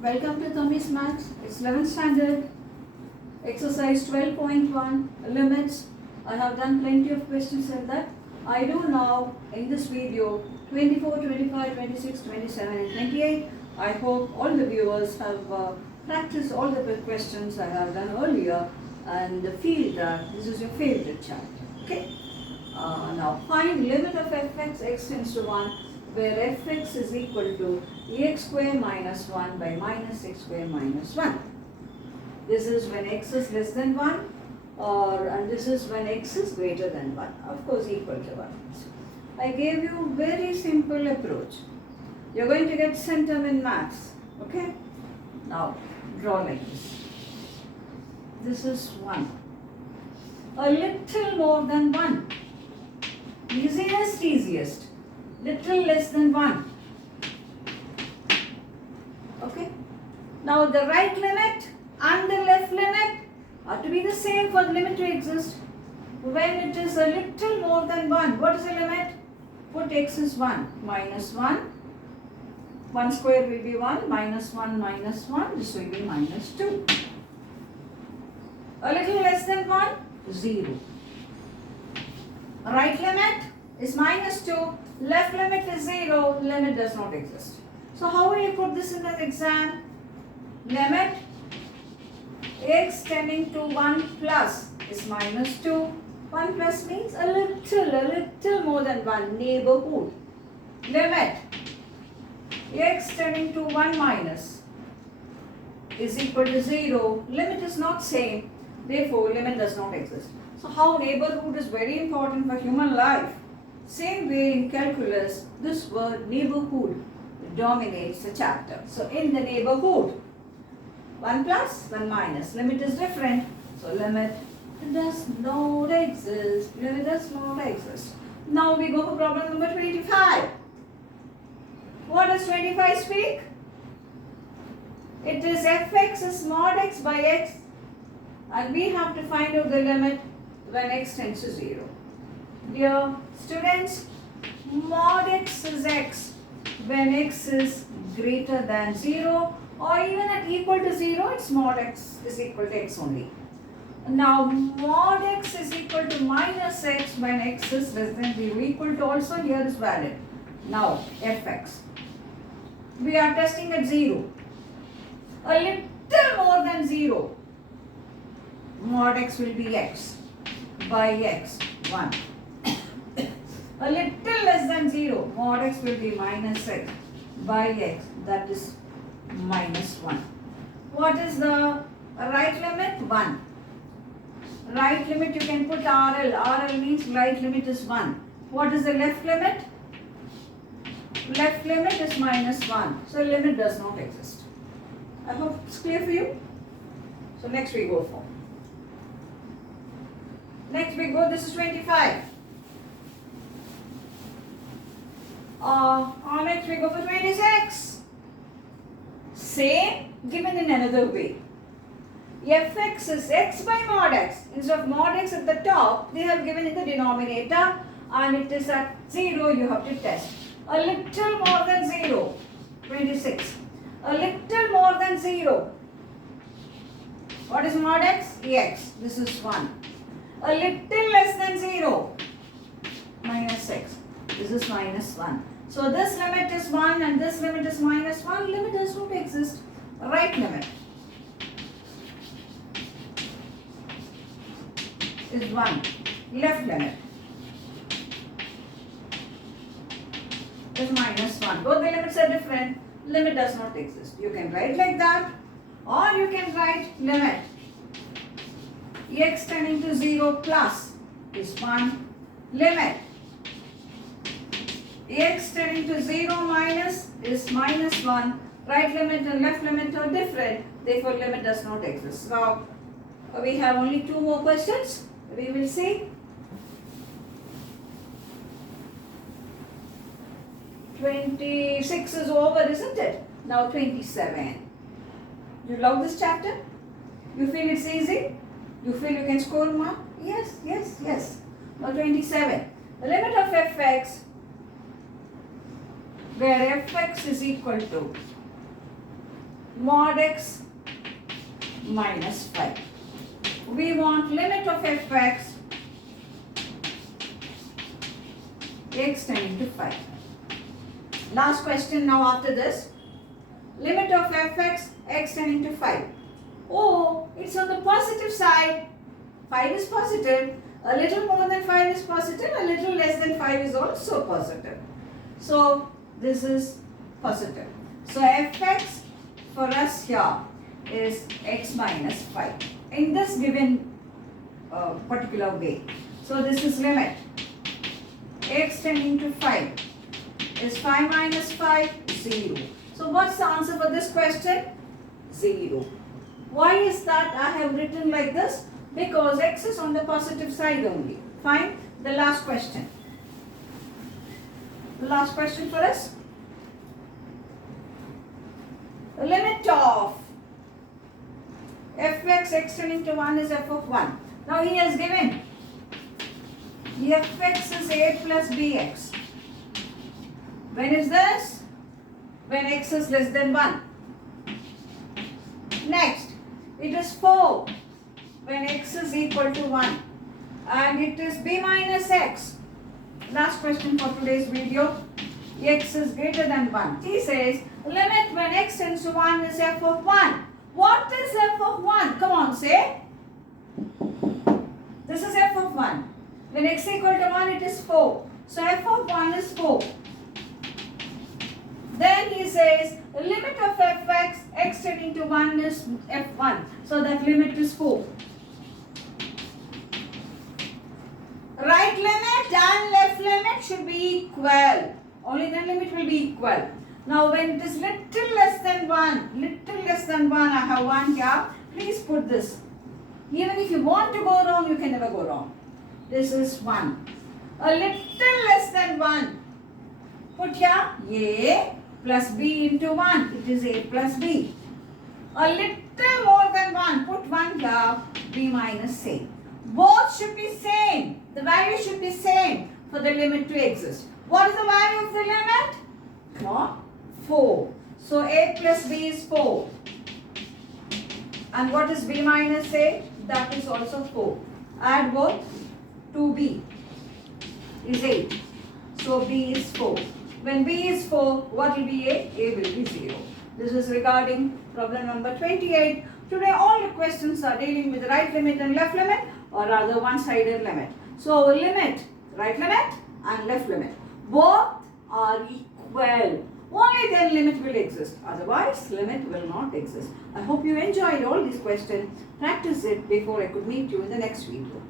Welcome to Tommy's Maths. It's 11th standard, exercise 12.1, limits. I have done plenty of questions like that. I do now in this video 24, 25, 26, 27 and 28. I hope all the viewers have practiced all the questions I have done earlier and feel that this is your favorite chapter. Okay? Now find limit of fx x tends to 1 where fx is equal to x square minus 1 by minus x square minus 1. This is when x is less than 1 and this is when x is greater than 1, of course equal to 1. I gave you very simple approach. You are going to get center in maths. Okay? Now draw like this. This is 1. A little more than 1. Easiest. Little less than 1. Okay? Now the right limit and the left limit are to be the same for the limit to exist. When it is a little more than 1, what is the limit? Put x is 1, minus 1. 1 square will be 1, minus 1, this will be minus 2. A little less than 1, 0. Right limit is minus 2, left limit is 0, limit does not exist. So how will you put this in the exam? Limit x tending to 1 plus is minus 2. 1 plus means a little more than 1, neighborhood. Limit x tending to 1 minus is equal to 0. Limit is not same, therefore limit does not exist. So how neighborhood is very important for human life. Same way in calculus, this word neighborhood dominates the chapter. So in the neighborhood, 1 plus, 1 minus. Limit is different. So limit does not exist. Limit does not exist. Now we go for problem number 25. What does 25 speak? It is fx is mod x by x and we have to find out the limit when x tends to 0. Dear students, mod x is x when x is greater than 0 or even at equal to 0, it's mod x is equal to x only. Now mod x is equal to minus x when x is less than 0. Equal to also here is valid. Now fx. We are testing at 0. A little more than 0. Mod x will be x by x 1. A little less than 0. Mod x will be minus x by x, that is minus 1. What is the right limit? 1. Right limit you can put RL. RL means right limit is 1. What is the left limit? Left limit is minus 1. So limit does not exist. I hope it's clear for you. So next we go for. This is 25. Next we go for 26. Same, given in another way. Fx is x by mod x. Instead of mod x at the top, they have given in the denominator and it is at 0, you have to test. A little more than 0, 26. A little more than 0. What is mod x? X. This is 1. A little less than 0, minus x. This is minus 1. So this limit is 1 and this limit is minus 1. Limit does not exist. Right limit is 1. Left limit is minus 1. Both the limits are different. Limit does not exist. You can write like that or you can write limit x tending to 0 plus is 1. Limit x tending to 0 minus is minus 1. Right limit and left limit are different. Therefore, limit does not exist. Now, we have only 2 more questions. We will see. 26 is over, isn't it? Now 27. You love this chapter? You feel it's easy? You feel you can score mark? Yes. Now 27. The limit of fx where fx is equal to mod x minus 5. We want limit of fx x tending to 5. Last question now after this. Limit of fx x tending to 5. Oh, it's on the positive side. 5 is positive. A little more than 5 is positive. A little less than 5 is also positive. So this is positive. So fx for us here is x minus 5 in this given particular way. So this is limit x tending to 5 is 5 minus 5, 0. So what's the answer for this question? 0. Why is that I have written like this? Because x is on the positive side only. Fine. The last question. The last question for us. The limit of fx x tending to 1 is f of 1. Now he has given fx is a plus bx. When is this? When x is less than 1. Next, it is 4 when x is equal to 1. And it is b minus x. Last question for today's video. X is greater than 1. He says limit when x tends to 1 is f of 1. What is f of 1? Come on, say. This is f of 1. When x is equal to 1, it is 4. So f of 1 is 4. Then he says the limit of fx x tending to 1 is f1. So that limit is 4. Right limit and left limit should be equal. Only then limit will be equal. Now when it is little less than 1, I have 1 here. Please put this. Even if you want to go wrong, you can never go wrong. This is 1. A little less than 1. Put here a plus b into 1. It is a plus b. A little more than 1. Put 1 here. b minus a. Both should be same. The value should be same for the limit to exist. What is the value of the limit? Come on. 4. So a plus b is 4. And what is b minus a? That is also 4. Add both. 2b is 8. So b is 4. When b is 4, what will be a? A will be 0. This is regarding problem number 28. Today all the questions are dealing with right limit and left limit, or rather one-sided limit. So limit, right limit and left limit. Both are equal. Only then limit will exist. Otherwise, limit will not exist. I hope you enjoyed all these questions. Practice it before I could meet you in the next video.